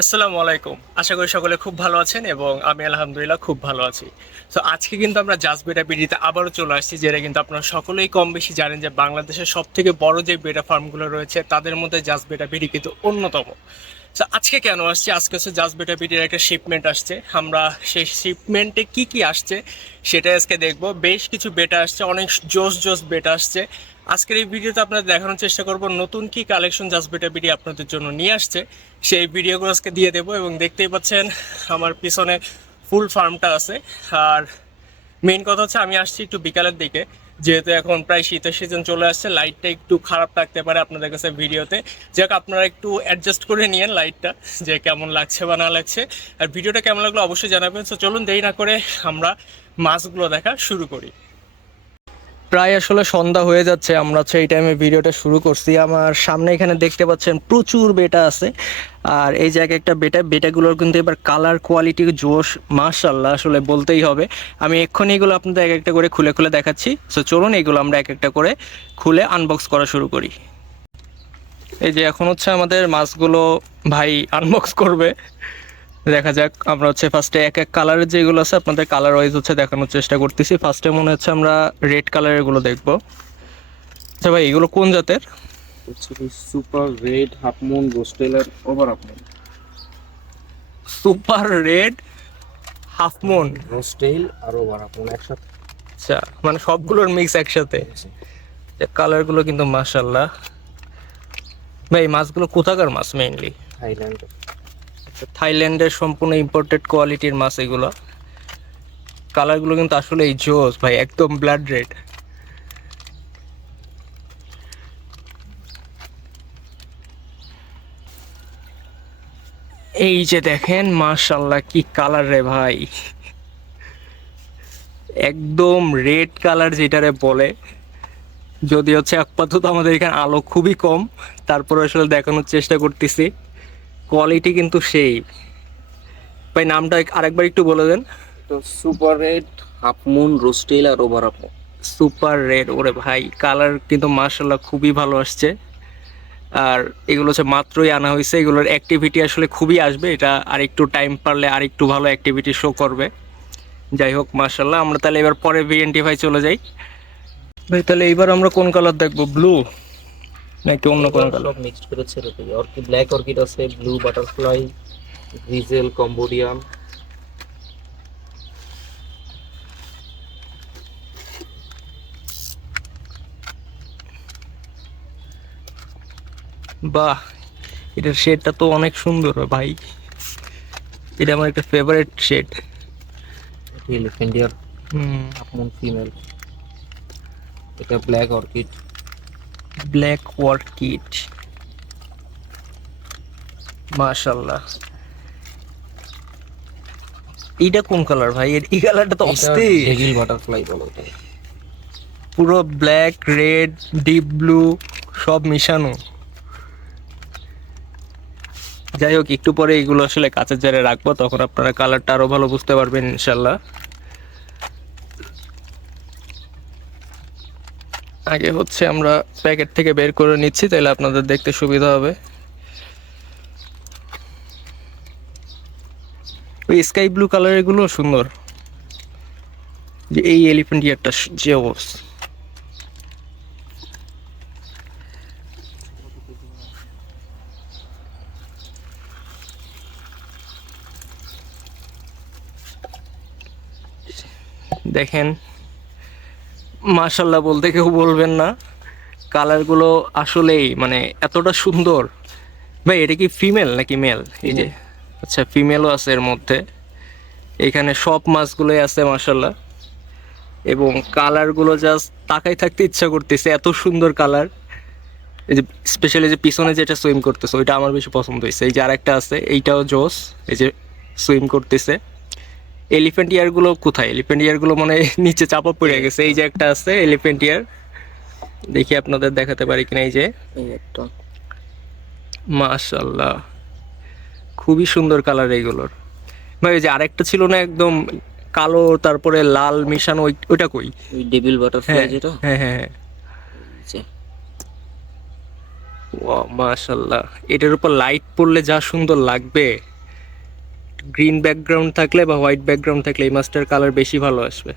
আসসালামু আলাইকুম। আশা করি সকলে খুব ভালো আছেন এবং আমি আলহামদুলিল্লাহ খুব ভালো আছি। তো আজকে কিন্তু আমরা জাজ বেটা বিডিতে আবারও চলে আসছি, যেটা কিন্তু আপনারা সকলেই কম বেশি জানেন যে বাংলাদেশের সব থেকে বড় যে বেটা ফার্মগুলো রয়েছে, তাদের মধ্যে জাজ বেটা বিডি কিন্তু অন্যতম। আজকে কেন আসছে? আজকে হচ্ছে জাজ বেটা বিডির একটা শিপমেন্ট আসছে। আমরা সেই শিপমেন্টে কি কি আসছে সেটা আজকে দেখব। বেশ কিছু বেটা আসছে, অনেক জোস জোস বেটা আসছে। আজকের এই ভিডিওতে আপনাদের দেখানোর চেষ্টা করব, নতুন কি কালেকশন জাজ বেটা বিডি আপনাদের জন্য নিয়ে আসছে। সেই ভিডিওগুলো আজকে দিয়ে দেবো এবং দেখতেই পাচ্ছেন আমার পিছনে ফুল ফার্মটা আছে। আর মেইন কথা হচ্ছে আমি আসছি একটু বিকালের দিকে। যেহেতু এখন প্রায় শীতের সিজন চলে আসছে লাইটটা একটু খারাপ থাকতে পারে আপনাদের কাছে ভিডিওতে। যাক, আপনারা একটু অ্যাডজাস্ট করে নিয়েন লাইটটা যে কেমন লাগছে বা না লাগছে। আর ভিডিওটা কেমন লাগল অবশ্যই জানাবেন। তো চলুন দেরি না করে আমরা মাছগুলো দেখা শুরু করি। প্রায় আসলে সন্ধ্যা হয়ে যাচ্ছে, আমরা হচ্ছে এই টাইমে ভিডিওটা শুরু করছি। আমার সামনে এখানে দেখতে পাচ্ছেন প্রচুর বেটা আছে। আর এই জায়গায় একটা বেটা, বেটাগুলোর কিন্তু এবার কালার কোয়ালিটি জোশ মাশাল্লাহ আসলে বলতেই হবে। আমি এক্ষুনি এগুলো আপনাদের এক একটা করে খুলে খুলে দেখাচ্ছি। সো চলুন এগুলো আমরা এক একটা করে খুলে আনবক্স করা শুরু করি। এই যে এখন হচ্ছে আমাদের মাছগুলো ভাই আনবক্স করবে। দেখা যাক আমরা হচ্ছে ফার্স্টে এক এক কালারের যেগুলো আছে আপনাদের কালার ওয়াইজ হচ্ছে দেখানোর চেষ্টা করতেছি। ফার্স্টে মনে হচ্ছে আমরা রেড কালারেরগুলো দেখব। আচ্ছা ভাই এগুলো কোন জাতের? Super red half moon গোস্টেলার over half moon super red half moon rosetail আর ওভার হাফ মুন একসাথে। আচ্ছা মানে সবগুলোর মিক্স একসাথে। কালারগুলো কিন্তু মাশাল্লাহ ভাই মাছগুলো কোথাকার মাছ মেইনলি থাইল্যান্ড থাইল্যান্ডের সম্পূর্ণ ইম্পোর্টেড কোয়ালিটির মাছ এগুলো। কালারগুলো কিন্তু আসলে এই জোস, ভাই, একদম ব্লাড রেড এই যে দেখেন মাশাল্লাহ কি কালার রে, ভাই। একদম রেড কালার যেটারে বলে। যদি হচ্ছে আপাতত আমাদের এখানে আলো খুবই কম। তারপর আসলে দেখানোর চেষ্টা করতেছি। কোয়ালিটি কিন্তু সেই। ভাই নামটা আরেকবার একটু বলে দেন। তো super red half moon rosetail আর over half moon super red ওরে ভাই কালার কিন্তু মার্শাল্লাহ খুবই ভালো আসছে। আর এগুলো হচ্ছে মাত্রই আনা হয়েছে। এগুলোর অ্যাক্টিভিটি আসলে খুবই আসবে। এটা আর একটু টাইম পারলে আর একটু ভালো অ্যাক্টিভিটি শো করবে। যাই হোক মার্শাল্লাহ আমরা তাহলে এবার পরে ভিএনটি ভাই চলে যাই। ভাই তাহলে এইবার আমরা কোন কালার দেখব? ব্লু নাকি অন্য কোন কালার সব মিক্সড করে ছেড়ে দিই। অর্কিড ব্ল্যাক অর্কিড আছে? ব্লু বাটারফ্লাই গ্রিজেল কম্বোডিয়ান বাহ এটার শেডটা তো অনেক সুন্দর ভাই। এটা আমার একটা ফেভারিট শেড এলিফেন্ট ইয়ার হুম। মুন ফিমেল এটা ব্ল্যাক অর্কিড ব্ল্যাক ওয়ার্কিট মাশাল্লাহ এইটা কোন কালার ভাই? এর এই কালারটা তো অস্থির। ডেভিল বাটারফ্লাই বলো পুরো ব্ল্যাক রেড ডিপ ব্লু সব মিশানো। যাই হোক একটু পরে এগুলো আসলে কাঁচের জারে রাখব তখন আপনারা কালারটা আরও ভালো বুঝতে পারবেন ইনশাল্লাহ আগে হচ্ছে আমরা প্যাকেট থেকে বের করে নিচ্ছি, তাহলে আপনাদের দেখতে সুবিধা হবে। ওই স্কাই ব্লু কালারেরগুলো সুন্দর। যে এই এলিফেন্ট ইয়ারটা যে অবস্থা। দেখেন মাশাল্লাহ বলতে কেউ বলবেন না। কালারগুলো আসলেই মানে এতটা সুন্দর। ভাই, এটা কি ফিমেল নাকি মেল এই যে আচ্ছা ফিমেলও আছে এর মধ্যে। এখানে সব মাছগুলোই আছে মাশাল্লাহ এবং কালারগুলো জাস্ট তাকাই থাকতে ইচ্ছা করতেছে, এত সুন্দর কালার এই যে স্পেশালি যে পিছনে যেটা সুইম করতেছে, ওইটা আমার বেশি পছন্দ হয়েছে। এই যে আরেকটা আছে, এইটাও জোস এই যে সুইম করতেছে। এলিফেন্ট ইয়ারগুলো কোথায়? এলিফেন্ট ইয়ারগুলো মানে নিচে চাপা পড়ে গেছে। এই যে একটা আছে এলিফেন্ট ইয়ার দেখি আপনাদের দেখাতে পারি কিনা এই যে। একটা। মাশাল্লাহ খুবই সুন্দর কালার এইগুলোর। ভাই ওই যে আরেকটা ছিল না একদম কালো তারপরে লাল মিশানো ওই- ওইটা কই? ওই ডেভিল বাটারফ্লাই হ্যাঁ যেটা? হ্যাঁ হ্যাঁ হ্যাঁ। যে। মাশাল্লাহ এটার উপর লাইট পড়লে যা সুন্দর লাগবে। গ্রিন ব্যাকগ্রাউন্ড থাকলে বা হোয়াইট ব্যাকগ্রাউন্ড থাকলে এই মাছটার কালার বেশি ভালো আসবে।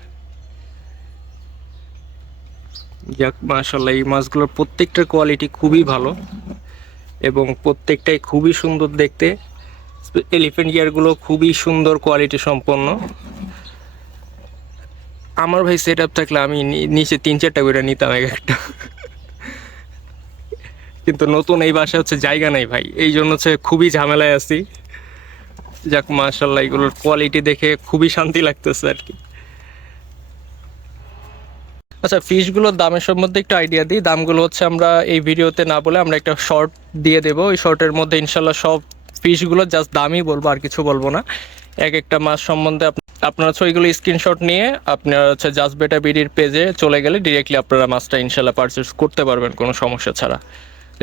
যাক মাশাল্লাহ এই মাছগুলোর প্রত্যেকটার কোয়ালিটি খুবই ভালো এবং প্রত্যেকটাই খুবই সুন্দর দেখতে। এলিফেন্ট ইয়ারগুলো খুবই সুন্দর কোয়ালিটি সম্পন্ন। আমার ভাই সেট আপ থাকলে আমি নিচে তিন চারটা করে নিতাম এক একটা। কিন্তু নতুন এই বাসায় হচ্ছে জায়গা নাই ভাই এই জন্য হচ্ছে খুবই ঝামেলায় আছি। যাক মাশাল্লাহ এগুলোর কোয়ালিটি দেখে খুবই শান্তি লাগতেছে আর কি। আচ্ছা ফিশগুলোর দামের সম্বন্ধে একটু আইডিয়া দিই। দামগুলো হচ্ছে আমরা এই ভিডিওতে না বলে আমরা একটা শর্ট দিয়ে দেবো। ওই শর্টের মধ্যে ইনশাল্লাহ সব ফিশগুলো জাস্ট দামই বলব, আর কিছু বলব না। এক একটা মাছ সম্বন্ধে আপ- আপনারা হচ্ছে ওইগুলো স্ক্রিনশট নিয়ে আপনারা হচ্ছে জাস্ট বেটা বিডির পেজে চলে গেলে ডিরেক্টলি আপনারা মাছটা ইনশাল্লাহ পারচেস করতে পারবেন, কোনো সমস্যা ছাড়া।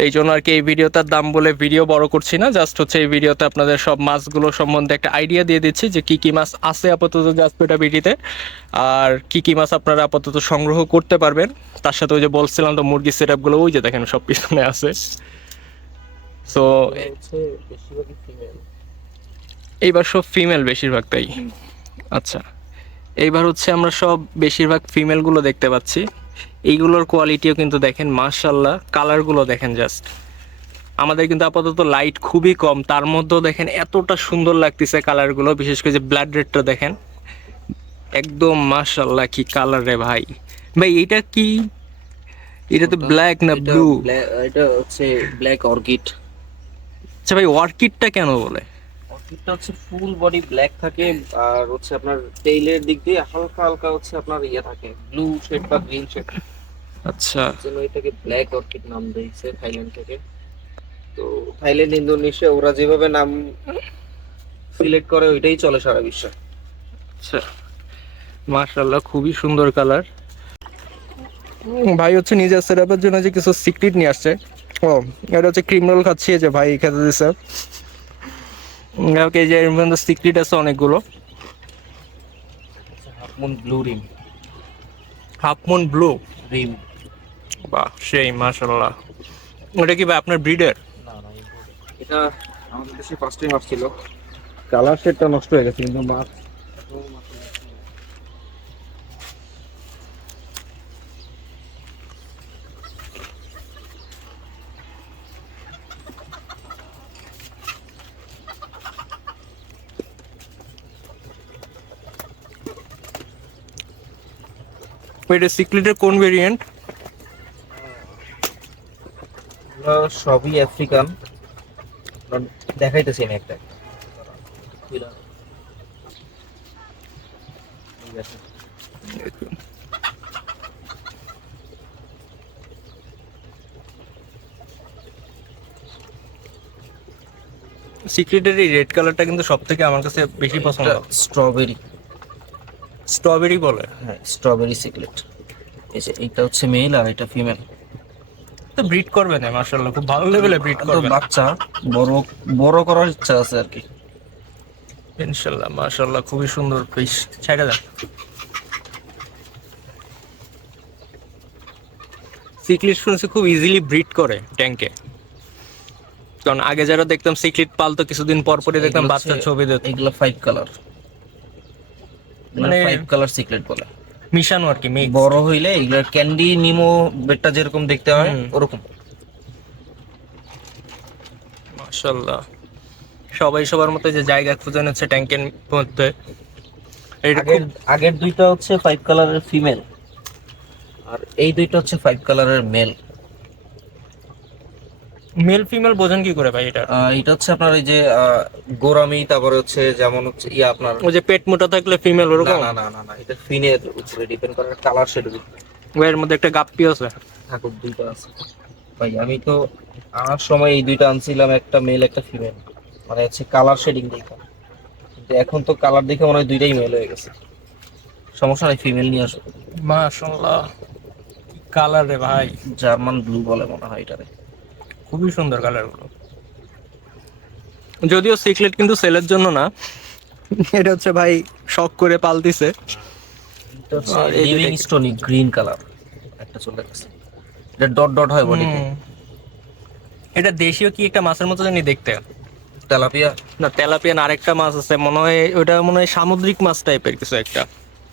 এই জন্য আর কি এই ভিডিওটার দাম বলে ভিডিও বড় করছি না জাস্ট হচ্ছে এই ভিডিওতে আপনাদের সব মাছগুলো সম্বন্ধে একটা আইডিয়া দিয়ে দিচ্ছি যে কি কি মাছ আছে আপাতত জাসপেটা বিডিতে আর কি কি মাছ আপনারা আপাতত সংগ্রহ করতে পারবেন। তার সাথে ওই যে বলছিলাম তো মুরগির সেট আপগুলো ওই যে দেখেন সব পিছনে আছে। সো এইবার সব ফিমেল বেশিরভাগ তাই। আচ্ছা এইবার হচ্ছে আমরা সব বেশিরভাগ ফিমেলগুলো দেখতে পাচ্ছি। এইগুলোর কোয়ালিটিও কিন্তু দেখেন মার্শাল্লাহ কালারগুলো দেখেন জাস্ট আমাদের কিন্তু আপাতত লাইট খুবই কম তার মধ্যেও দেখেন এতটা সুন্দর লাগতেছে কালারগুলো বিশেষ করে যে ব্লাড রেডটা দেখেন। একদম মার্শাল্লাহ কি কালার রে ভাই। ভাই এটা কি? এটা তো ব্ল্যাক না ব্লু এটা হচ্ছে ব্ল্যাক অর্কিড আচ্ছা ভাই অর্কিডটা কেন বলে? অর্কিডটা হচ্ছে ফুল বডি ব্ল্যাক থাকে আর হচ্ছে আপনার টেইলের দিক দিয়ে হালকা হালকা হচ্ছে আপনার ইয়ে থাকে ব্লু শেড বা গ্রিন শেড আচ্ছা। জন্য এটাকে ব্ল্যাক অর্কিড নাম দিয়েছে থাইল্যান্ড থেকে। তো থাইল্যান্ড ইন্দোনেশিয়া ওরা যেভাবে নাম সিলেক্ট করে ওইটাই চলে সারা বিশ্বে। আচ্ছা। মার্শাল্লাহ খুবই সুন্দর কালার ভাই হচ্ছে নিজের সেটআপের জন্য যে কিছু সিক্রেট নিয়ে আসছে। ও এটা হচ্ছে ক্রিম রোল খাচ্ছি যে ভাই খেতে দিছে। ওকে যে এর মধ্যে সিক্রেট আছে অনেকগুলো। Half moon blue rim half moon blue rim বাহ সেই মার্শাল্লাহ ওটা কি ভাই আপনার ব্রিডের না না এটা আমাদের দেশে ফার্স্ট টাইম আসছিল। কালার শেডটা নষ্ট হয়ে গেছে কিন্তু মাছ এটা সিক্রেটের কোন ভেরিয়েন্ট সবই আফ্রিকান দেখাইতেছি আমি একটা। সিক্রেটের এই রেড কালারটা কিন্তু সব থেকে আমার কাছে বেশি পছন্দ। স্ট্রবেরি স্ট্রবেরি বলে? হ্যাঁ স্ট্রবেরি সিক্রেট এই যে এইটা হচ্ছে মেল আর এটা ফিমেল তো ব্রিড করবে না মার্শাল্লাহ খুব ভালো লেভেলে ব্রিড করবে বাচ্চা বড় বড় করার ইচ্ছা আছে আর কি। ইনশাল্লাহ মাশাল্লাহ খুবই সুন্দর ফিশ ছেড়ে সিক্লিট শুনছি খুব ইজিলি ব্রিড করে ট্যাঙ্কে কারণ আগে যারা দেখতাম সিক্লিট পালতো কিছুদিন পর পরই দেখতাম বাচ্চার ছবি দিত। এগুলো ফাইভ কালার মানে মানে- ফাইভ কালার সিক্রেট বলে। মিশানো আর কি মেয়ে বড় হইলে এগুলো ক্যান্ডি নিমো বেটটা যেরকম দেখতে হয়। ওরকম। মাশাল্লাহ সবাই সবার মতো যে জায়গা খুঁজে নিচ্ছে ট্যাঙ্কের মধ্যে। এটা খুব আগের দুইটা হচ্ছে ফাইভ কালারের ফিমেল আর এই দুইটা হচ্ছে ফাইভ কালারের মেল মেল ফিমেল বোঝেন কি করে ভাই এটা? এটা হচ্ছে আপনার এই যে গোরামি তারপরে হচ্ছে যেমন হচ্ছে ইয়া আপনার ওই যে পেট মোটা থাকলে ফিমেল না ওরকম? না না না না এটা ফিনের উপরে ডিপেন্ড করে কালার শেডের উপরে। এর মধ্যে একটা গাপ্পি আছে। ঠাকুর দুইটা আছে। ভাই আমি তো আনার সময় এই দুইটা আনছিলাম একটা মেল একটা ফিমেল মানে হচ্ছে কালার শেডিং দেখা। কিন্তু এখন তো কালার দেখে মনে হয় দুইটাই মেল হয়ে গেছে। সমস্যা নাই ফিমেল নিয়ে আসো। মাশাল্লাহ কালার রে ভাই। জার্মান ব্লু বলে মনে হয় এটারে। খুবই সুন্দর কালারগুলো। যদিও সিক্রেট কিন্তু সেলের জন্য না। এটা হচ্ছে ভাই শখ করে পালতিছে। লিভিং স্টোনি গ্রিন কালার একটা চলে গেছে। এটা ডট ডট হয় বডিতে এটা দেশীয় কি একটা মাছের মতো জানি দেখতে? তেলাপিয়া। না তেলাপিয়ান আরেকটা মাছ আছে। মনে হয় ওটা মনে হয় সামুদ্রিক মাছ টাইপের কিছু একটা।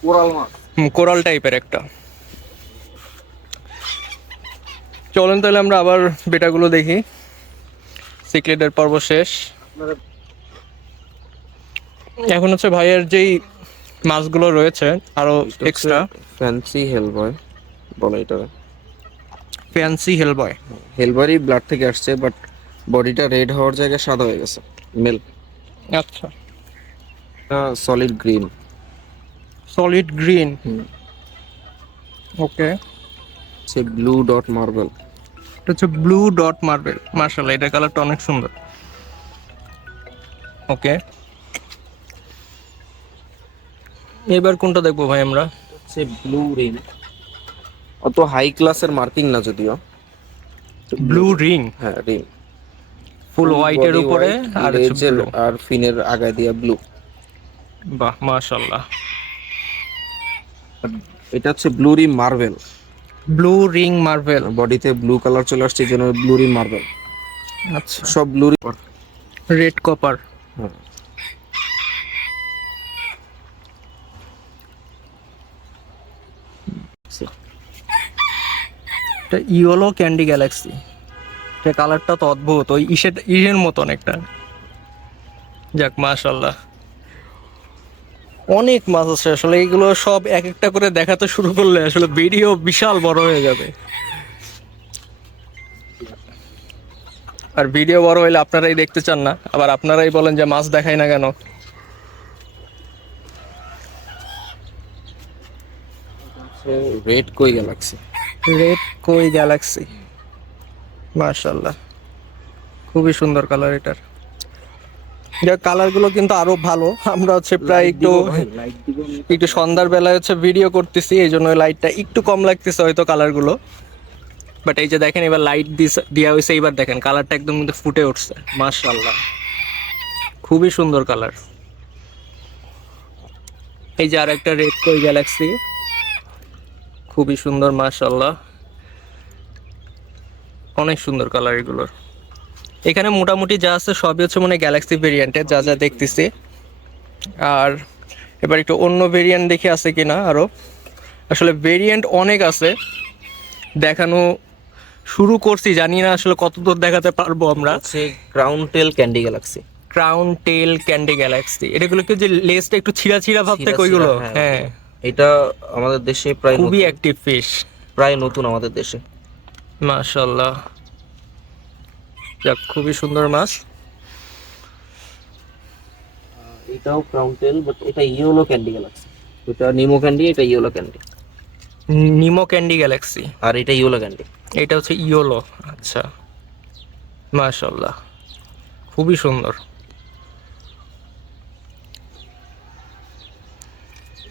কোরাল মাছ। কোরাল টাইপের একটা। চলেন তাহলে আমরা আবার বেটাগুলো দেখি। সিক্রেটের পর্ব শেষ। এখন হচ্ছে ভাইয়ের যেই মাছগুলো রয়েছে আরও এক্সট্রা ফ্যান্সি হেলবয় বলে এটা। ফ্যান্সি হেলবয় হেলবারই ব্লাড থেকে আসছে বাট বডিটা রেড হওয়ার জায়গায় সাদা হয়ে গেছে মেল আচ্ছা। এটা solid green solid green okay সে ব্লু ডট মার্বেল এটা হচ্ছে ব্লু ডট মার্বেল মার্শাল এটার কালারটা অনেক সুন্দর। ওকে এবার কোনটা দেখব ভাই আমরা? সে ব্লু রিং অত হাই ক্লাসের মার্কিং না যদিও। ব্লু রিং হ্যাঁ রিং ফুল হোয়াইটের উপরে আর হচ্ছে আর ফিনের আগায় দিয়া ব্লু বাহ মাশাল্লাহ এটা হচ্ছে blue ring marble blue ring marble. বডিতে ব্লু কালার চলে আসছে যেন ব্লু রিং মার্বেল। আচ্ছা। সব ব্লু রিং রেড কপার। এটা ইয়েলো ক্যান্ডি গ্যালাক্সি। এটা কালারটা তো অদ্ভুত ওই ইসের ইসের মতন একটা। যাক মাশাল্লাহ অনেক মাছ আছে। আসলে এগুলো সব এক একটা করে দেখাতে শুরু করলে আসলে ভিডিও বিশাল বড় হয়ে যাবে। আর ভিডিও বড় হইলে আপনারাই দেখতে চান না। আবার আপনারাই বলেন যে মাছ দেখাই না কেন। রেড কই গ্যালাক্সি রেড কই গ্যালাক্সি মাশাল্লাহ খুবই সুন্দর কালার এটার। যাক কালারগুলো কিন্তু আরও ভালো। আমরা হচ্ছে প্রায় একটু একটু সন্ধ্যার বেলায় হচ্ছে ভিডিও করতেছি এই জন্য লাইটটা একটু কম লাগতেছে হয়তো কালারগুলো বাট এই যে দেখেন এবার লাইট দেওয়া হয়েছে এবার দেখেন কালারটা একদম কিন্তু ফুটে উঠছে মাশাল্লাহ খুবই সুন্দর কালার এই যে আর একটা রেড কই গ্যালাক্সি খুবই সুন্দর মাশাল্লাহ অনেক সুন্দর কালার এগুলোর। এখানে মোটামুটি যা আছে সবই হচ্ছে মানে গ্যালাক্সি ভেরিয়েন্টের যা যা দেখতেছি। আর এবার একটু অন্য ভেরিয়েন্ট দেখে আছে কিনা আরও। আসলে ভেরিয়েন্ট অনেক আছে। দেখানো শুরু করছি জানি না আসলে কতদূর দেখাতে পারব আমরা। হচ্ছে crown tail candy galaxy crown tail candy galaxy এটাগুলো কি যে লেজটা একটু ছিঁড়া ছিঁড়া ভাব থেকে ওইগুলো হ্যাঁ। এটা আমাদের দেশে প্রায় খুবই অ্যাক্টিভ ফিশ প্রায় নতুন আমাদের দেশে। মাশাল্লাহ যাক খুবই সুন্দর মাছ। এটাও ক্রাউন টেল বাট এটা ইয়েলো ক্যান্ডি গ্যালাক্সি এটা নিমো ক্যান্ডি এটা yellow candy Nemo candy galaxy আর এটা ইয়েলো ক্যান্ডি এটা হচ্ছে ইয়োলো আচ্ছা। মাশাল্লাহ খুবই সুন্দর।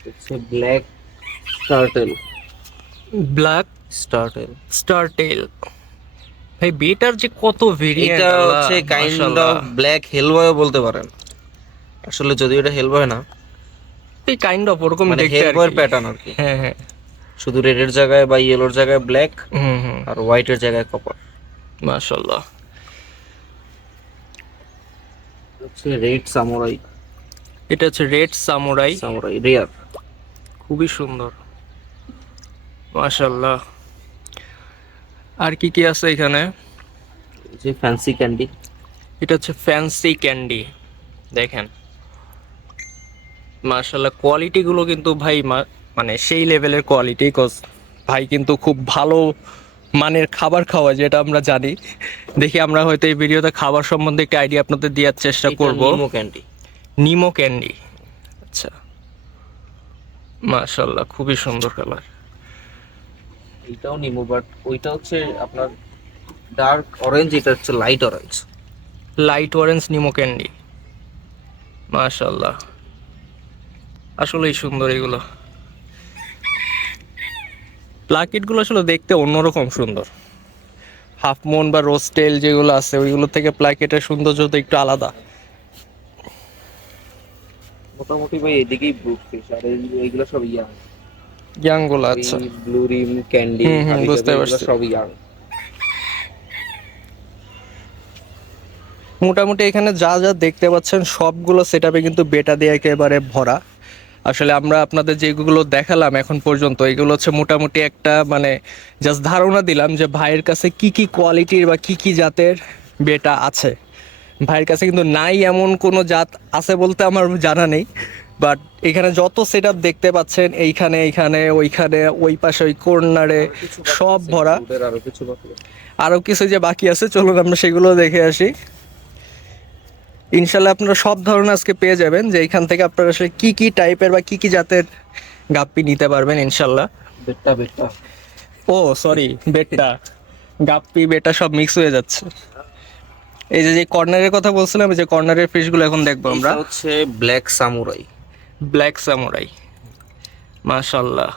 হচ্ছে black star tail black star tail star tail ভাই বেটার যে কত ভেরিয়েন্ট এটা হচ্ছে কাইন্ড অফ ব্ল্যাক হেলবয় বলতে পারেন। আসলে যদিও এটা হেলবয় না এই কাইন্ড অফ ওরকম মানে দেখতে হেলবয়ের প্যাটার্ন আর কি। হ্যাঁ হ্যাঁ। শুধু রেডের জায়গায় বা ইয়েলোর জায়গায় ব্ল্যাক হুম হুম। আর হোয়াইটের জায়গায় কপার মাশাল্লাহ হচ্ছে রেড সামুরাই এটা হচ্ছে রেড সামুরাই সামুরাই রেয়ার খুবই সুন্দর। মাশাল্লাহ আর কি কি আছে এখানে? যে ফ্যান্সি ক্যান্ডি এটা হচ্ছে ফ্যান্সি ক্যান্ডি দেখেন। মার্শাল্লাহ কোয়ালিটিগুলো কিন্তু ভাই মানে সেই লেভেলের কোয়ালিটি কজ ভাই কিন্তু খুব ভালো মানের খাবার খাওয়া যেটা আমরা জানি। দেখি আমরা হয়তো এই ভিডিওতে খাবার সম্বন্ধে একটা আইডিয়া আপনাদের দেওয়ার চেষ্টা করব। নিমো ক্যান্ডি নিমো ক্যান্ডি আচ্ছা। মার্শাল্লাহ খুবই সুন্দর কালার এটাও নিমো বাট ওইটা হচ্ছে আপনার ডার্ক অরেঞ্জ এটা হচ্ছে light orange light orange Nemo candy মাশাল্লাহ আসলেই সুন্দর এগুলো। প্লাকেটগুলো আসলে দেখতে অন্যরকম সুন্দর। হাফ মুন বা রোস্টেল যেগুলো আছে ওইগুলো থেকে প্লাকেটের সৌন্দর্য তো একটু আলাদা। মোটামুটি ভাই এদিকেই ব্রুট ফিশ আর এইগুলো সব ইয়াং ইয়াংগুলো আচ্ছা। ব্লু রিম ক্যান্ডি বুঝতে পারছি। সব ইয়াং মোটামুটি এখানে যা যা দেখতে পাচ্ছেন সবগুলো সেট কিন্তু বেটা দিয়ে একেবারে ভরা। আসলে আমরা আপনাদের যেগুলো দেখালাম এখন পর্যন্ত এগুলো হচ্ছে মোটামুটি একটা মানে জাস্ট ধারণা দিলাম যে ভাইয়ের কাছে কি কি কোয়ালিটির বা কি কি জাতের বেটা আছে। ভাইয়ের কাছে কিন্তু নাই এমন কোনো জাত আছে বলতে আমার জানা নেই। বাট এখানে যত সেট দেখতে পাচ্ছেন এইখানে এইখানে ওইখানে ওই পাশে ওই কর্নারে সব ভরা। আরও কিছু আরও কিছু যে বাকি আছে চলুন আমরা সেগুলো দেখে আসি। ইনশাল্লাহ আপনারা সব ধরনের আজকে পেয়ে যাবেন যে এখান থেকে আপনারা আসলে কি কি টাইপের বা কি কি জাতের গাপ্পি নিতে পারবেন ইনশাল্লাহ। বেটটা বেটটা। ও সরি বেটটা। গাপ্পি বেটা সব মিক্স হয়ে যাচ্ছে। এই যে যে কর্নারের কথা বলছিলাম যে কর্নারের ফিশগুলো এখন দেখব আমরা আমরা। হচ্ছে ব্ল্যাক সামুরাই ব্ল্যাক সামুরাই মাশাল্লাহ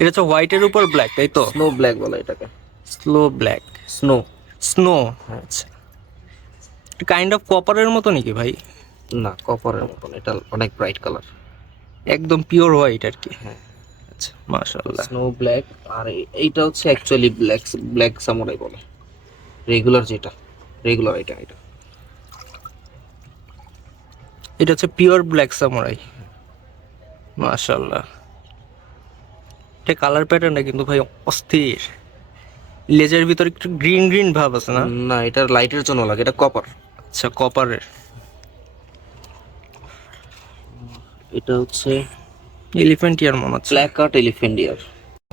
এটা হচ্ছে হোয়াইটের উপর ব্ল্যাক তাই তো? স্নো ব্ল্যাক বলে এটাকে। স্লো ব্ল্যাক স্নো স্নো আচ্ছা। কাইন্ড অফ কপারের মতো নাকি ভাই? না কপারের মতন এটা অনেক ব্রাইট কালার একদম পিওর হোয়াইট আর কি। হ্যাঁ। আচ্ছা মাশাল্লাহ স্নো ব্ল্যাক আর এইটা হচ্ছে অ্যাকচুয়ালি ব্ল্যাক ব্ল্যাক সামুরাই বলে। রেগুলার যেটা রেগুলার এটা এটা এটা হচ্ছে পিওর ব্ল্যাক সামরাই। মাশাল্লাহ এটা কালার প্যাটার্নটা কিন্তু ভাই অস্থির। লেজের ভিতরে একটু গ্রিন গ্রিন ভাব আছে না? না এটা লাইটের জন্য লাগে এটা কপার। আচ্ছা কপারের। এটা হচ্ছে এলিফ্যান্ট ইয়ার মনে হচ্ছে। প্ল্যাকার্ট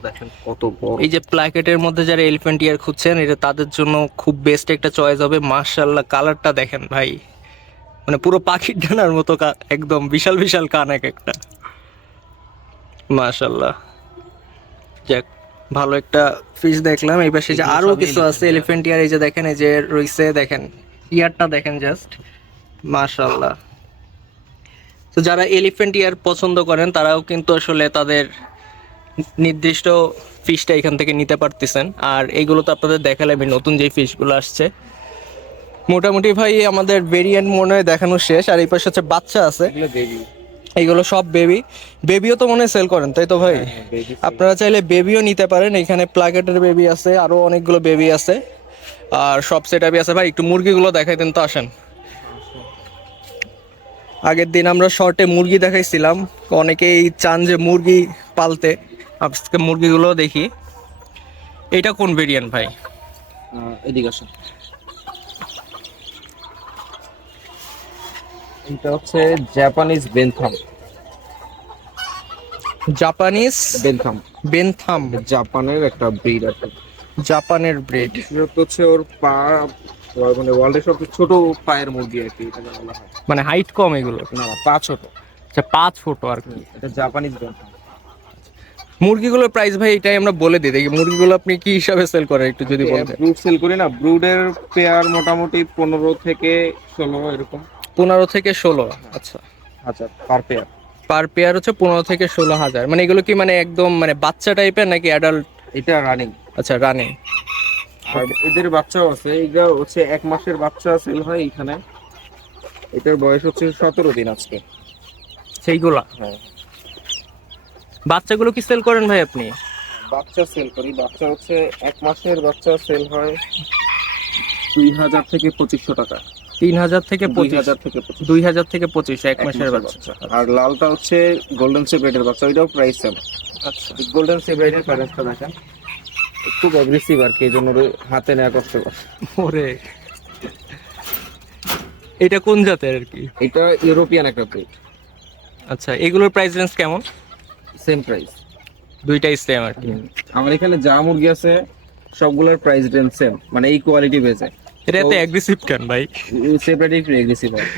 দেখেন কত বড়। এই যে প্ল্যাকেটের মধ্যে যারা এলিফ্যান্ট ইয়ার খুঁজছেন এটা তাদের জন্য খুব বেস্ট একটা চয়েস হবে। মার্শাল্লাহ কালারটা দেখেন ভাই। মানে পুরো পাখির ডানার মতো একদম বিশাল বিশাল কান এক একটা। মার্শাল্লাহ যাক ভালো একটা ফিশ দেখলাম। এই পাশে যে আরও কিছু আছে এলিফ্যান্ট ইয়ার এই যে দেখেন এই যে রইছে দেখেন ইয়ারটা দেখেন জাস্ট মার্শাল্লাহ তো যারা এলিফ্যান্ট ইয়ার পছন্দ করেন তারাও কিন্তু আসলে তাদের নির্দিষ্ট ফিশটা এখান থেকে নিতে পারতেছেন। আর এইগুলো তো আপনাদের দেখালে আমি নতুন যে ফিশগুলো আসছে মোটামুটি ভাই আমাদের ভেরিয়েন্ট মনে হয় দেখানো শেষ আর এই পাশে হচ্ছে বাচ্চা আছে। এইগুলো সব বেবি বেবিও তো মনে হয় সেল করেন তাই তো ভাই? আপনারা চাইলে বেবিও নিতে পারেন এখানে প্লাকেটের বেবি আছে আরও অনেকগুলো বেবি আছে। আর সব সেট আছে ভাই একটু মুরগিগুলো দেখাই দেন তো আসেন। আগের দিন আমরা শর্টে মুরগি দেখাইছিলাম অনেকেই চান যে মুরগি পালতে। আজকে মুরগিগুলো দেখি। এটা কোন ভেরিয়েন্ট ভাই? এদিকে আসেন। এটা হচ্ছে Japanese bantam Japanese bantam bantam জাপানের একটা ব্রিড কি জাপানের ব্রিড হচ্ছে ওর পা মানে ওয়ার্ল্ডের সবচেয়ে ছোট পায়ের মুরগি আর কি এটাকে বলা হয়। মানে হাইট কম এগুলো। না পা ছোট। আচ্ছা পাঁচ ফুট আর কি। এটা জাপানিজ বেনথাম মুরগিগুলোর প্রাইস ভাই এটাই আমরা বলে দিই। দেখি মুরগিগুলো আপনি কি হিসাবে সেল করেন একটু যদি বলেন ব্রুড সেল করি না ব্রুডের পেয়ার মোটামুটি পনেরো থেকে ষোলো এরকম। পনেরো থেকে ষোলো। আচ্ছা হাজার পার পেয়ার পার পেয়ার হচ্ছে পনেরো থেকে ষোলো হাজার। মানে এগুলো কি মানে একদম মানে বাচ্চা টাইপের নাকি অ্যাডাল্ট এটা রানিং আচ্ছা রানিং আর এদের বাচ্চাও আছে এইটা হচ্ছে এক মাসের বাচ্চা সেল হয় এখানে এটার বয়স হচ্ছে সতেরো দিন আজকে। সেইগুলা? হ্যাঁ। বাচ্চাগুলো কি সেল করেন ভাই আপনি? বাচ্চা সেল করি বাচ্চা হচ্ছে এক মাসের বাচ্চা সেল হয় দুই হাজার থেকে পঁচিশশো টাকা। তিন হাজার থেকে পঁচিশ। হাজার থেকে দুই হাজার থেকে পঁচিশ এক মাসের বাচ্চা। আর লালটা হচ্ছে গোল্ডেন সেপারেটের বাচ্চা ওইটাও প্রাইস সেম আচ্ছা। গোল্ডেন সেপারেটের প্যারেন্টসটা দেখেন। খুব অ্যাগ্রেসিভ আর কি এই জন্য হাতে নেওয়া কষ্টকর ওরে। এটা কোন জাতের আর কি? এটা ইউরোপিয়ান একটা ব্রিড আচ্ছা এগুলোর প্রাইস রেঞ্জ কেমন? সেম প্রাইস দুইটাই সেম আর কি। আমার এখানে যা মুরগি আছে সবগুলোর প্রাইস রেঞ্জ সেম মানে এই কোয়ালিটি বেজে। এটা এত অ্যাগ্রেসিভ কেন ভাই? সেপারেট একটু এগ্রেসিভ হয়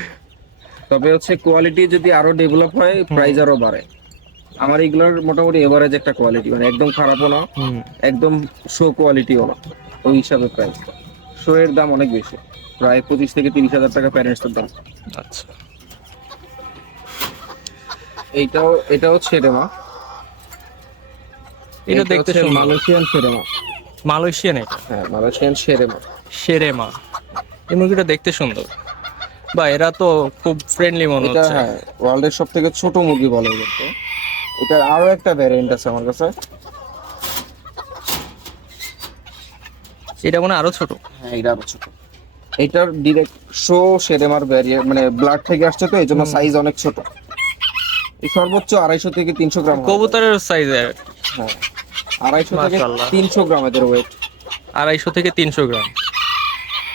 তবে হচ্ছে কোয়ালিটি যদি আরও ডেভেলপ হয় প্রাইস আরও বাড়ে। আমার এগুলোর মোটামুটি এভারেজ একটা কোয়ালিটি মানে একদম খারাপও না একদম শো কোয়ালিটিও না। ওই হিসাবে প্রাইস শো এর দাম অনেক বেশি। প্রায় পঁচিশ থেকে তিরিশ হাজার টাকা প্যারেন্টসের দাম। আচ্ছা। এইটাও এটাও ছেড়েমা এটা দেখতে মালয়েশিয়ান ছেড়েমা মালয়েশিয়ান এটা। হ্যাঁ মালয়েশিয়ান ছেড়েমা শেরেমা এই মুরগিটা দেখতে সুন্দর। বা এরা তো খুব ফ্রেন্ডলি মনে এটা হচ্ছে। হ্যাঁ ওয়ার্ল্ডের সব থেকে ছোট মুরগি বলে এদেরকে। এটার আরও একটা ভ্যারিয়েন্ট আছে আমার কাছে। এটা মনে হয় আরও ছোট। হ্যাঁ এটা আরও ছোট। এটার ডিরেক্ট শো সেরেমার ব্যারিয়ার মানে ব্লাড থেকে আসছে তো এই জন্য সাইজ অনেক ছোট। এই সর্বোচ্চ আড়াইশো থেকে তিনশো গ্রাম। কবুতরের সাইজের হ্যাঁ আড়াইশো থেকে। তিনশো গ্রাম এদের ওয়েট আড়াইশো থেকে তিনশো গ্রাম।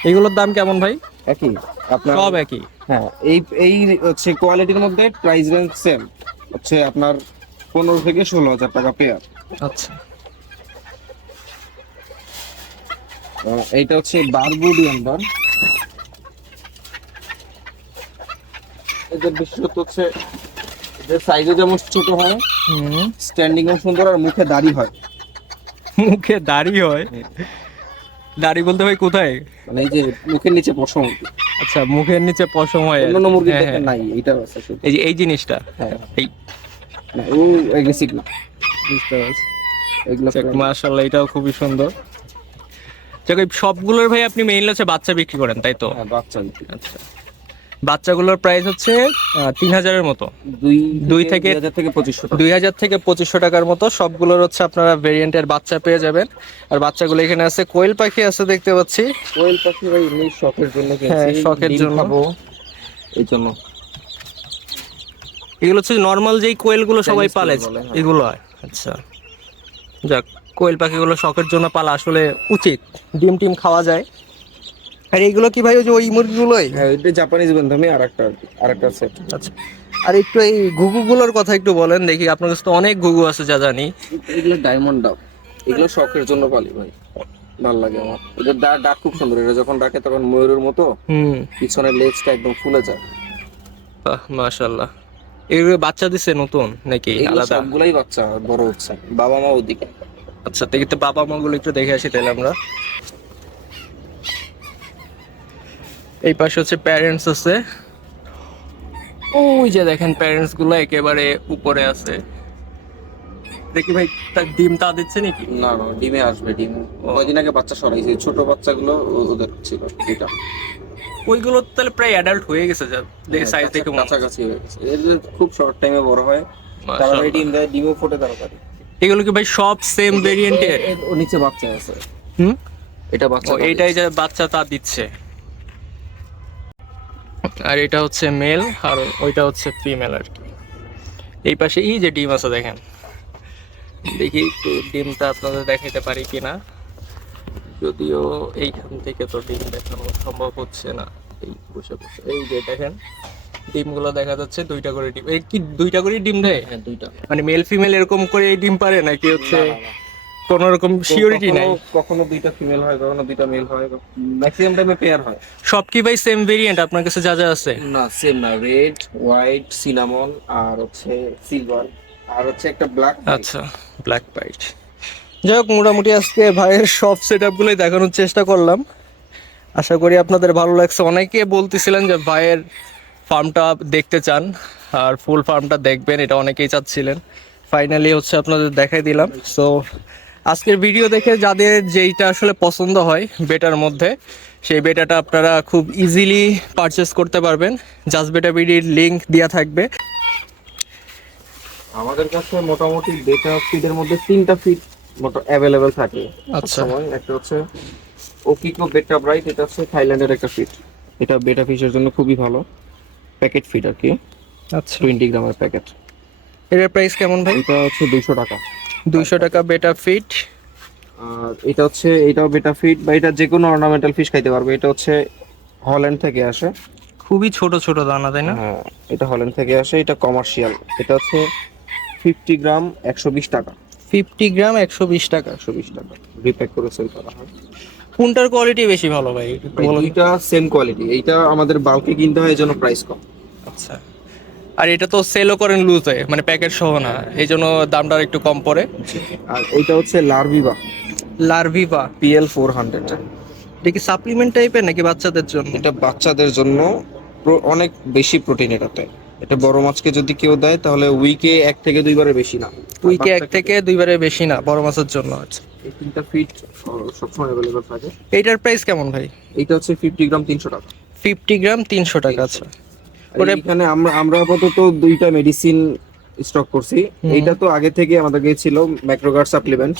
এগুলোর দাম কেমন ভাই? একই। আপনার সব একই। হ্যাঁ এই এই হচ্ছে কোয়ালিটির মধ্যে প্রাইস রেঞ্জ সেম হচ্ছে আপনার পনেরো থেকে ষোলো হাজার টাকা পেয়ার আচ্ছা। এইটা হচ্ছে বারবুডি আন্ডার এদের বিশেষত হচ্ছে এদের সাইজে যেমন ছোট হয় হুম। স্ট্যান্ডিং সুন্দর আর মুখে দাড়ি হয়। মুখে দাড়ি হয়। দাড়ি বলতে ভাই কোথায়? মানে এই যে মুখের নিচে পশম। আচ্ছা মুখের নিচে পশম হয় অন্য। মুরগি হ্যাঁ, দেখেন হ্যাঁ। নাই এটা আছে এই যে এই জিনিসটা। হ্যাঁ। এই না, ও এগ্রেসিভ না। বুঝতে পারছি। এগুলো মাশাআল্লাহ এটাও খুবই সুন্দর। যাক সবগুলোর ভাই আপনি মেইনলি হচ্ছে বাচ্চা বিক্রি করেন তাই তো? হ্যাঁ, বাচ্চা। আচ্ছা। বাচ্চাগুলোর প্রাইস হচ্ছে তিন হাজারের মতো। দুই থেকে- দুই হাজার থেকে পঁচিশশো টাকার মতো সবগুলোর হচ্ছে আপনারা ভেরিয়েন্টের বাচ্চা পেয়ে যাবেন। আর বাচ্চাগুলো এখানে আছে কোয়েল পাখি আছে দেখতে পাচ্ছি। কোয়েল পাখি ভাই এমনি শখের জন্য হ্যাঁ, শখের জন্য। খাব এই জন্য। এগুলো হচ্ছে নর্মাল যেই কোয়েলগুলো সবাই পালে হ্যাঁ। এগুলো হয়। আচ্ছা। যাক কোয়েল পাখিগুলো শখের জন্য পালা আসলে উচিত। ডিম টিম খাওয়া যায়। আর এইগুলো কি ভাই ওই যে ওই মুরগিগুলোই? হ্যাঁ এটা জাপানিজ বান্ধবী আর একটা আর একটা সেট আচ্ছা। আর একটু এই ঘুঘুগুলোর কথা একটু বলেন দেখি আপনার কাছে তো অনেক ঘুঘু আছে যা জানি। এগুলো ডায়মন্ড ডাব। এগুলো শখের জন্য পালি ভাই। ভালো লাগে আমার। এদের ডাক ডাক খুব সুন্দর। এটা যখন ডাকে তখন ময়ূরের মতো হুম। পিছনের লেজটা একদম ফুলে যায়। বাহ মাশাল্লাহ এগুলো বাচ্চা দিছে নতুন নাকি? আলাদা? সবগুলাই বাচ্চা বড় হচ্ছে। বাবা মা ওদিকে। আচ্ছা দেখি তো বাবা মা গুলো একটু দেখে আসি তাহলে আমরা। এই পাশে হচ্ছে প্যারেন্টস আছে। ওই যে দেখেন প্যারেন্টসগুলো একেবারে উপরে আছে। দেখি ভাই তার ডিম তা দিচ্ছে নাকি? না না ডিমে আসবে ডিম। কয়দিন আগে বাচ্চা সরাইছে ছোট বাচ্চাগুলো ওদের ছিল এটা। ওইগুলো তাহলে প্রায় অ্যাডাল্ট হয়ে গেছে যা দেখে সাইজ দেখে। কাছাকাছি হয়ে গেছে। এদের খুব শর্ট টাইমে বড় হয়। তারপরে। ডিম দেয় ডিমও ফোটে তাড়াতাড়ি এগুলো কি ভাই সব সেম ভেরিয়েন্টের নিচে বাচ্চা আছে। হুম? এটা বাচ্চা ও এইটাই যে বাচ্চা তা দিচ্ছে। আর এটা হচ্ছে মেল আর ওইটা হচ্ছে ফিমেল আর কি। এই পাশে এই যে ডিম আছে দেখেন। দেখি একটু ডিমটা আপনাদের দেখাতে পারি কিনা। যদিও এইখান থেকে তো ডিম দেখানো সম্ভব হচ্ছে না। এই বসে বসে এই যে দেখেন ডিমগুলো দেখা যাচ্ছে দুইটা করে ডিম। এই কি দুইটা করে ডিম দেয়? হ্যাঁ দুইটা। মানে মেল ফিমেল এরকম করে এই ডিম পারে নাকি হচ্ছে না, না, না। কোনো রকম শিওরিটি নাই। কখনো- দুইটা ফিমেল হয় কখনো দুইটা মেল হয় ম্যাক্সিমাম টাইমে পেয়ার হয়। সব কি ভাই সেম ভেরিয়েন্ট আপনার কাছে যা যা আছে? না সেম না। রেড হোয়াইট সিনামন আর হচ্ছে সিলভার আর হচ্ছে একটা ব্ল্যাক আচ্ছা ব্ল্যাক পাইট যাই হোক মোটামুটি আজকে ভাইয়ের সব সেট আপগুলোই দেখানোর চেষ্টা করলাম। আশা করি আপনাদের ভালো লাগছে। অনেকে বলতেছিলেন যে ভাইয়ের ফার্মটা দেখতে চান আর ফুল ফার্মটা দেখবেন এটা অনেকেই চাচ্ছিলেন। ফাইনালি হচ্ছে আপনাদের দেখাই দিলাম। সো আজকের ভিডিও দেখে যাদের যেইটা আসলে পছন্দ হয় বেটার মধ্যে সেই বেটাটা আপনারা খুব ইজিলি পারচেস করতে পারবেন। জাস্ট বেটা বিডির লিঙ্ক দেওয়া থাকবে। আমাদের কাছে মোটামুটি বেটা ফিডের মধ্যে তিনটা ফিড মোটা অ্যাভেলেবেল থাকে। আচ্ছা। একটা হচ্ছে ওকিকো বেটা ব্রাইট এটা হচ্ছে থাইল্যান্ডের একটা ফিড এটা বেটা ফিশের জন্য খুবই ভালো প্যাকেট ফিড আর কি। আচ্ছা। টোয়েন্টি গ্রামের প্যাকেট এটার প্রাইস কেমন ভাই? এটা হচ্ছে দুইশো টাকা। দুইশো টাকা বেটা ফিট আর এটা হচ্ছে এটাও বেটা ফিড বা এটা যে কোনো অর্নামেন্টাল ফিশ খাইতে পারবে। এটা হচ্ছে হল্যান্ড থেকে আসে। খুবই ছোট ছোট দানা তাই না? হ্যাঁ এটা হল্যান্ড থেকে আসে। এটা কমার্শিয়াল এটা হচ্ছে ফিফটি গ্রাম একশো বিশ টাকা। ফিফটি গ্রাম একশো বিশ টাকা। একশো বিশ টাকা। রিপ্যাক করে সেল করা হয়। কোনটার কোয়ালিটি বেশি ভালো ভাই। দুইটা সেম কোয়ালিটি এইটা আমাদের বাল্কে কিনতে হয় এই জন্য প্রাইস কম। আচ্ছা। আর এটা তো সেলও করেন লুজে মানে প্যাকেট সহ না এই জন্য দামটা একটু কম পড়ে। আর এইটা হচ্ছে লার্ভিবা লার্ভিভা পিএল ফোর হান্ড্রেড এটা কি সাপ্লিমেন্ট টাইপের নাকি বাচ্চাদের জন্য? এটা বাচ্চাদের জন্য অনেক বেশি প্রোটিন এটাতে এটা বড় মাছকে যদি কেউ দেয় তাহলে উইকে এক থেকে দুইবারে বেশি না। উইকে এক থেকে দুইবারে বেশি না বড় মাছের জন্য আচ্ছা। এই তিনটা ফিট সবসময় অ্যাভেলেবল থাকে। এইটার প্রাইস কেমন ভাই? এইটা হচ্ছে ফিফটি গ্রাম তিনশো টাকা। ফিফটি গ্রাম তিনশো টাকা আচ্ছা। এখানে আমরা আমরা আপাতত দুইটা মেডিসিন স্টক করছি। এইটা তো আগে থেকে আমাদের কাছে ছিল ম্যাক্রোগার্ড সাপ্লিমেন্ট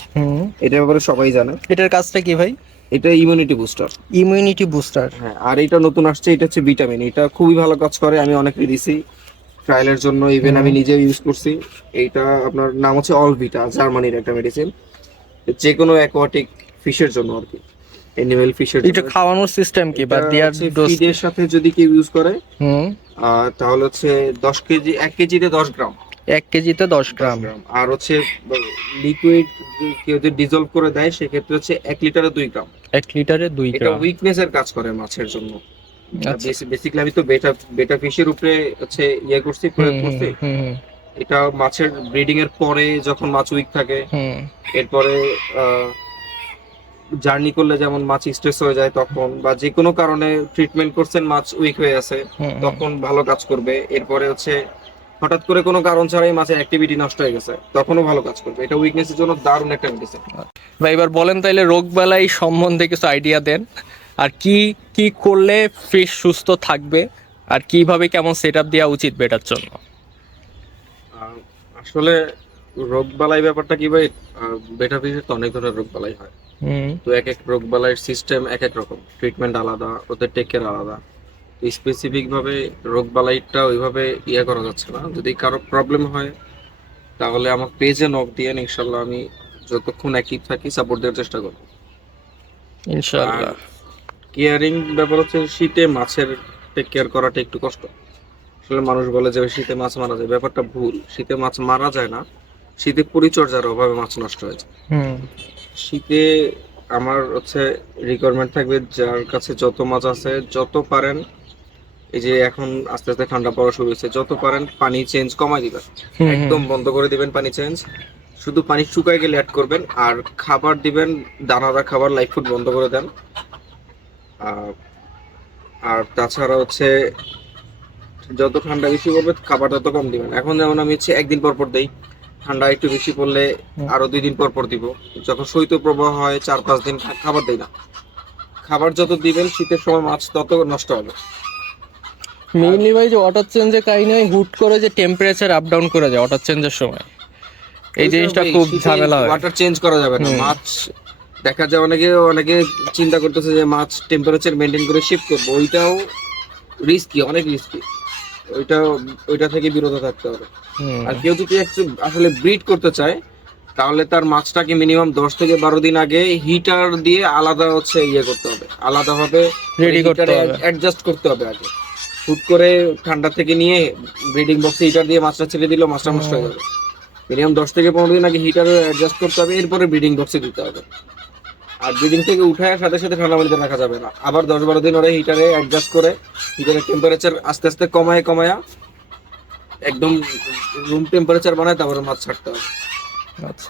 এটার ব্যাপারে সবাই জানে। এটার কাজটা কি ভাই? এটা ইমিউনিটি বুস্টার ইমিউনিটি বুস্টার হ্যাঁ আর এটা নতুন আসছে এটা হচ্ছে ভিটামিন এটা খুবই ভালো কাজ করে আমি অনেকে দিছি। ট্রায়ালের জন্য ইভেন আমি নিজেও ইউজ করছি। এইটা আপনার নাম হচ্ছে অলভিটা জার্মানির একটা মেডিসিন যে কোনো অ্যাকোয়াটিক ফিশের জন্য আর কি। অ্যানিমেল ফিশের এটা খাওয়ানোর সিস্টেম কি? বা দেয়ার ডোজ ফিডের সাথে যদি কেউ ইউজ করে হুম। তাহলে হচ্ছে দশ কেজি এক কেজিতে দশ গ্রাম। এক কেজিতে দশ গ্রাম। আর হচ্ছে লিকুইড কেউ যদি ডিজলভ করে দেয় সেক্ষেত্রে হচ্ছে এক লিটারে দুই গ্রাম। এক লিটারে দুই এটা গ্রাম। উইকনেস এর কাজ করে মাছের জন্য। আচ্ছা। বেসিক্যালি আমি তো বেটা বেটা ফিশের উপরে হচ্ছে ইয়ে করছি প্রয়োগ করছি। এটা মাছের ব্রিডিং এর পরে যখন মাছ উইক থাকে এরপরে জার্নি করলে যেমন মাছ স্ট্রেস হয়ে যায় তখন বা যে কোনো কারণে ট্রিটমেন্ট করছেন মাছ উইক হয়ে আছে। তখন ভালো কাজ করবে। এরপরে হচ্ছে হঠাৎ করে কোনো কারণ ছাড়াই মাছের অ্যাক্টিভিটি নষ্ট হয়ে গেছে তখনও ভালো কাজ করবে। এটা উইকনেসের জন্য দারুণ একটা মেডিসিন ভাই এবার বলেন তাইলে রোগ বালাই সম্বন্ধে কিছু আইডিয়া দেন। আর কি কি করলে ফিশ সুস্থ থাকবে? আর কীভাবে কেমন সেট আপ দেওয়া উচিত বেটার জন্য? আসলে রোগ বালাই ব্যাপারটা কি ভাই? বেটা ফিশের তো অনেক ধরনের রোগ বালাই হয়। তো এক এক রোগ বালাইয়ের সিস্টেম এক এক রকম। ট্রিটমেন্ট আলাদা ওদের টেক কেয়ার আলাদা। স্পেসিফিক ভাবে রোগ বালাইটা ওইভাবে ইয়ে করা যাচ্ছে না। যদি কারও প্রবলেম হয় তাহলে আমার পেজে নক দিয়ে ইনশাল্লাহ আমি যতক্ষণ অ্যাক্টিভ থাকি সাপোর্ট দেওয়ার চেষ্টা করব। ইনশাআল্লাহ। কেয়ারিং ব্যাপার হচ্ছে শীতে মাছের টেক কেয়ার করাটা একটু কষ্ট। আসলে মানুষ বলে যে শীতে মাছ মারা যায় ব্যাপারটা ভুল। শীতে মাছ মারা যায় না শীতে পরিচর্যার অভাবে মাছ নষ্ট হয়ে যায়। হুম। শীতে আমার হচ্ছে রিকোয়ারমেন্ট থাকবে যার কাছে যত মাছ আছে যত পারেন এই যে এখন আস্তে আস্তে ঠান্ডা পড়া শুরু হয়েছে যত পারেন পানি চেঞ্জ কমাই দিবেন। একদম বন্ধ করে দিবেন পানি চেঞ্জ শুধু পানি শুকায় গেলে অ্যাড করবেন আর খাবার দিবেন দানাদার খাবার লাইফ ফুড বন্ধ করে দেন। আর আর তাছাড়া হচ্ছে যত ঠান্ডা বেশি পড়বে খাবার তত কম দিবেন। এখন যেমন আমি হচ্ছে একদিন পর পর দেই। ঠান্ডা একটু বেশি পড়লে আরও দুই দিন পর পর দিব। যখন শৈত্য প্রবাহ হয় চার পাঁচ দিন খাবার দেই না। খাবার যত দিবেন শীতের সময় মাছ তত নষ্ট হবে। মেইনলি ভাই যে ওয়াটার চেঞ্জের কাহিনী হুট করে যে টেম্পারেচার আপ ডাউন করে যায় ওয়াটার চেঞ্জের সময়। এই জিনিসটা খুব ঝামেলা হয়। ওয়াটার চেঞ্জ করা যাবে না। মাছ দেখা যায় অনেকে অনেকে চিন্তা করতেছে যে মাছ টেম্পারেচার মেনটেন করে শিফট করব। ওইটাও রিস্কি অনেক রিস্কি ওইটা ওইটা থেকে বিরত থাকতে হবে। আর কেউ যদি আসলে ব্রিড করতে চায় তাহলে তার মাছটাকে মিনিমাম দশ থেকে বারো দিন আগে হিটার দিয়ে আলাদা হচ্ছে ইয়ে করতে হবে। আলাদাভাবে করতে হবে। অ্যাডজাস্ট করতে হবে আগে। হুট করে ঠান্ডা থেকে নিয়ে ব্রিডিং বক্সে হিটার দিয়ে মাছটা ছেড়ে দিল মাছটা নষ্ট হয়ে যাবে। মিনিমাম দশ থেকে পনেরো দিন আগে হিটারে অ্যাডজাস্ট করতে হবে এরপরে ব্রিডিং বক্সে দিতে হবে। আর দুদিন থেকে উঠে সাথে সাথে ঠান্ডা পানিতে রাখা যাবে না। আবার দশ বারো দিন ওরা হিটারে অ্যাডজাস্ট করে হিটারের টেম্পারেচার আস্তে আস্তে কমায়, কমায়া, একদম রুম টেম্পারেচার বানায়, তারপরে মাছ ছাড়তে হবে। আচ্ছা।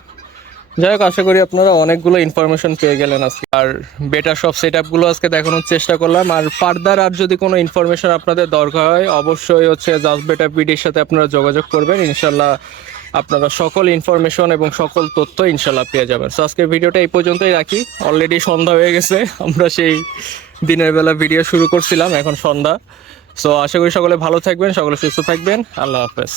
যাই হোক, আশা করি আপনারা অনেকগুলো ইনফরমেশন পেয়ে গেলেন আজকে। আর বেটার সব সেট আপগুলো আজকে দেখানোর চেষ্টা করলাম। আর ফার্দার আর যদি কোনো ইনফরমেশন আপনাদের দরকার হয়, অবশ্যই হচ্ছে জাস্ট বেটা পিডির সাথে আপনারা যোগাযোগ করবেন। ইনশাল্লাহ আপনারা সকল ইনফরমেশন এবং সকল তথ্য ইনশাল্লাহ পেয়ে যাবেন। সো আজকের ভিডিওটা এই পর্যন্তই রাখি। অলরেডি সন্ধ্যা হয়ে গেছে। আমরা সেই দিনের বেলা ভিডিও শুরু করছিলাম, এখন সন্ধ্যা। সো আশা করি সকলে ভালো থাকবেন, সকলে সুস্থ থাকবেন। আল্লাহ হাফেজ।